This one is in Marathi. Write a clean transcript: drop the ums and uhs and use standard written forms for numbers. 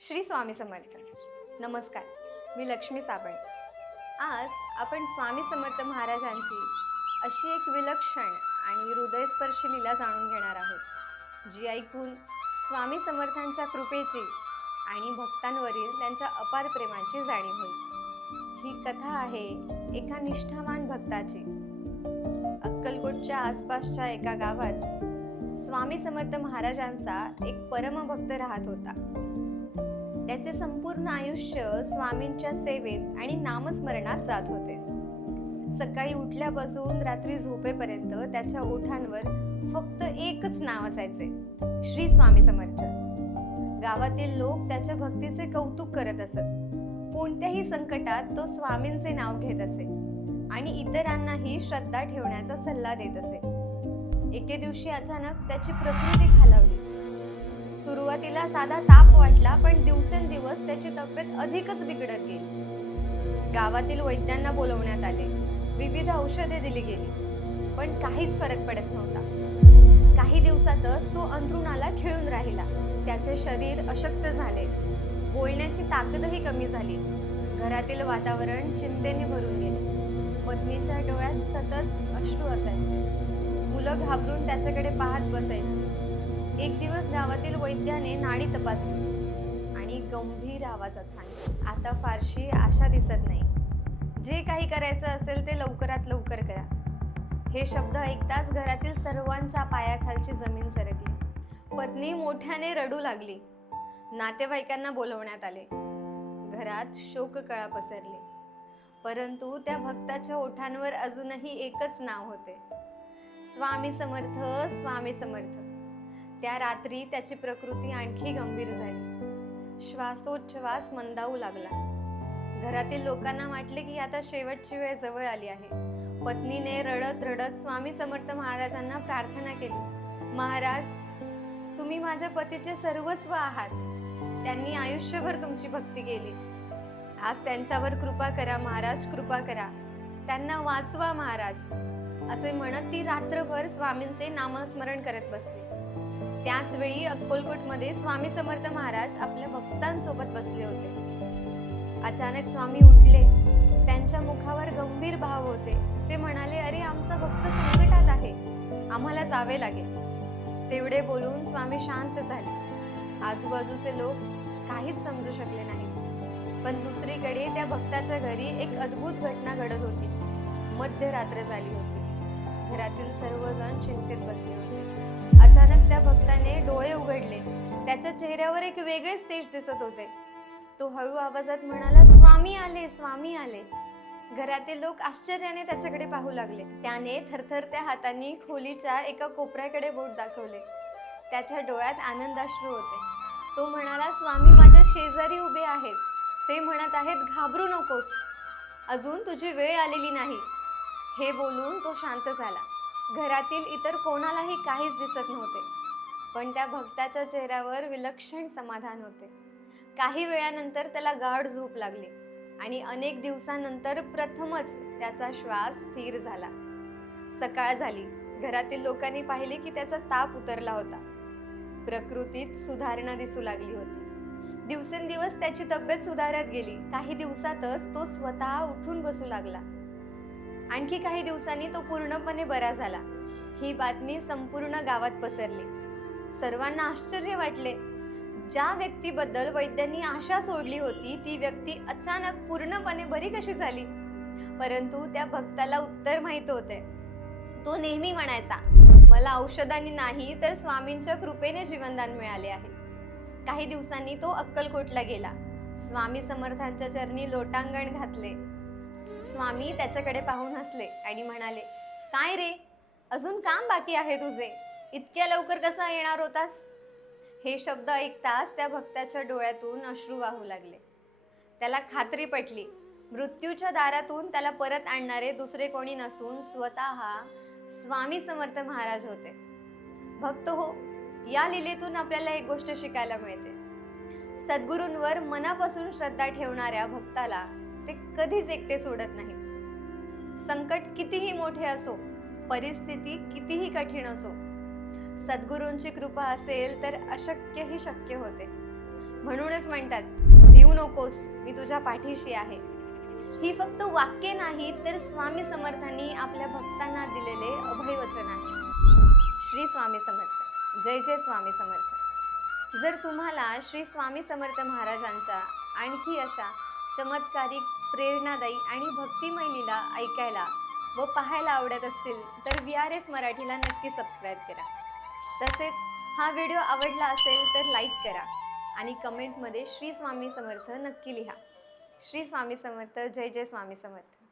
श्री स्वामी समर्थ. नमस्कार, मी लक्ष्मी साबळे. आज आपण स्वामी समर्थ महाराजांची अशी एक विलक्षण आणि हृदयस्पर्शी लीला जाणून घेणार आहोत, जी ऐकून स्वामी समर्थांच्या कृपेची आणि भक्तांवरील त्यांच्या अपार प्रेमाची जाणीव होईल. ही कथा आहे एका निष्ठावान भक्ताची. अक्कलकोटच्या आसपासच्या एका गावात स्वामी समर्थ महाराजांचा एक परमभक्त राहत होता. त्याचे संपूर्ण आयुष्य स्वामींच्या सेवेत आणि नामस्मरणात जात होते. सकाळी उठल्यापासून रात्री झोपेपर्यंत त्याच्या ओठांवर फक्त एकच नाव असायचे, श्री स्वामी समर्थ. गावातील लोक त्याच्या भक्तीचे कौतुक करत असत. कोणत्याही संकटात तो स्वामींचे नाव घेत असे आणि इतरांनाही श्रद्धा ठेवण्याचा सल्ला देत असे. एके दिवशी अचानक त्याची प्रकृती खालावली. सुरुवातीला साधा ताप वाटला, पण दिवसेंदिवस त्याची तब्येत अधिकच बिघडत गेली. गावातील वैद्यांना बोलवण्यात आले. विविध औषधे दिली गेली, पण काहीच फरक पडत नव्हता. काही दिवसातच तो अंथरुणाला खिळून राहिला. त्याचे शरीर अशक्त झाले. बोलण्याची ताकदही कमी झाली. घरातील वातावरण चिंतेने भरून गेले. पत्नीच्या डोळ्यात सतत अश्रू असायचे. मुलं घाबरून त्याच्याकडे पाहत बसायची. एक दिवस गावातील वैद्याने नाडी तपासली आणि गंभीर आवाजात सांगितले, आता फारशी आशा दिसत नाही. जे काही करायचं असेल ते लवकरात लवकर करा. हे शब्द ऐकताच घरातील सर्वांच्या पायाखालची जमीन सरकली. पत्नी मोठ्याने रडू लागली. नातेवाईकांना बोलवण्यात आले. घरात शोककळा पसरली. परंतु त्या भक्ताच्या ओठांवर अजूनही एकच नाव होते, स्वामी समर्थ, स्वामी समर्थ. त्या रात्री त्याची प्रकृती आणखी गंभीर झाली. श्वासोच्छ्वास मंदावू लागला. घरातील लोकांना वाटले की आता शेवटची वेळ जवळ आली आहे. पत्नीने रडत रडत स्वामी समर्थ महाराजांना प्रार्थना केली, महाराज, तुम्ही माझ्या पतीचे सर्वस्व आहात. त्यांनी आयुष्यभर तुमची भक्ती केली. आज त्यांच्यावर कृपा करा महाराज, कृपा करा. त्यांना वाचवा महाराज. असे म्हणत ती रात्रभर स्वामींचे नामस्मरण करत बसली. त्याच वेळी अक्कलकोटमध्ये स्वामी समर्थ महाराज आपल्या भक्तांसोबत बसले होते. अचानक स्वामी उठले. त्यांच्या मुखावर गंभीर भाव होते. ते म्हणाले, अरे, आमचा भक्त संकटात आहे, आम्हाला जावे लागेल. तेवढे बोलून स्वामी शांत झाले. आजूबाजूचे लोक काहीच समजू शकले नाही. पण दुसरीकडे त्या भक्ताच्या घरी एक अद्भुत घटना घडत होती. मध्यरात्र झाली होती. घरातील सर्वजण चिंतेत बसले होते. अचानक त्या भक्ताने डोळे उघडले. त्याच्या चेहऱ्यावर एक वेगळेच तेज दिसत होते. तो हळू आवाजात म्हणाला, स्वामी आले, स्वामी आले. घरातील लोक आश्चर्याने त्याच्याकडे पाहू लागले. त्याने थरथरत्या हातांनी खोलीच्या एका कोपऱ्याकडे बोट दाखवले. त्याच्या डोळ्यात आनंदाश्रू होते. तो म्हणाला, स्वामी माझ्या शेजारी उभे आहेत. ते म्हणत आहेत, घाबरू नकोस, अजून तुझी वेळ आलेली नाही. हे बोलून तो शांत झाला. घरातील इतर कोणालाही काहीच दिसत नव्हते, पण त्या भक्ताच्या चेहऱ्यावर विलक्षण समाधान होते. काही वेळानंतर त्याला गाढ झोप लागली आणि अनेक दिवसानंतर प्रथमच त्याचा श्वास स्थिर झाला. सकाळ झाली. घरातील लोकांनी पाहिले की त्याचा ताप उतरला होता. प्रकृतीत सुधारणा दिसू लागली होती. दिवसेंदिवस त्याची तब्येत सुधारत गेली. काही दिवसातच तो स्वतः उठून बसू लागला. आणखी काही दिवसांनी तो पूर्णपणे बरा झाला. ही बातमी संपूर्ण गावात पसरली. सर्वांना आश्चर्य वाटले. ज्या व्यक्तीबद्दल वैद्यांनी आशा सोडली होती, ती व्यक्ती अचानक पूर्णपणे बरी कशी झाली? परंतु त्या भक्ताला उत्तर माहित होते. तो नेहमी म्हणायचा, मला औषधांनी नाही तर स्वामींच्या कृपेने जीवनदान मिळाले आहे. काही दिवसांनी तो अक्कलकोटला गेला. स्वामी समर्थांच्या चरणी लोटांगण घातले. स्वामी त्याच्याकडे पाहून हसले आणि म्हणाले, काय रे, अजून काम बाकी आहे तुझे, इतक्या लवकर कसा येणार होतास? हे शब्द ऐकताच त्या भक्ताच्या डोळ्यातून अश्रू वाहू लागले. त्याला खात्री पटली, मृत्यूच्या दारातून त्याला परत आणणारे दुसरे कोणी नसून स्वतः स्वामी समर्थ महाराज होते. भक्त हो, या लीलेतून आपल्याला एक गोष्ट शिकायला मिळते. सद्गुरूंवर मनापासून श्रद्धा ठेवणाऱ्या भक्ताला ते कधीच एकटे सोडत नाही. संकट कितीही मोठे असो, परिस्थिती कितीही कठीण असो, सद्गुरूंची कृपा असेल तर अशक्यही शक्य होते. म्हणूनच म्हणतात, भिऊ नकोस, मी तुझ्या पाठीशी आहे. ही फक्त वाक्ये नाही, तर स्वामी समर्थांनी आपल्या भक्तांना दिलेले अभयवचन आहे. श्री स्वामी समर्थ. जय जय स्वामी समर्थ. जर तुम्हाला श्री स्वामी समर्थ महाराजांच्या आणखी अशा चमत्कारिक, प्रेरणादायी आणि भक्तिमय लीला ऐकायला व पाहायला आवडत असतील तर VRS मराठीला नक्की सबस्क्राईब करा. तसेच हा व्हिडिओ आवडला असेल तर लाईक करा आणि कमेंटमध्ये श्री स्वामी समर्थ नक्की लिहा. श्री स्वामी समर्थ. जय जय स्वामी समर्थ.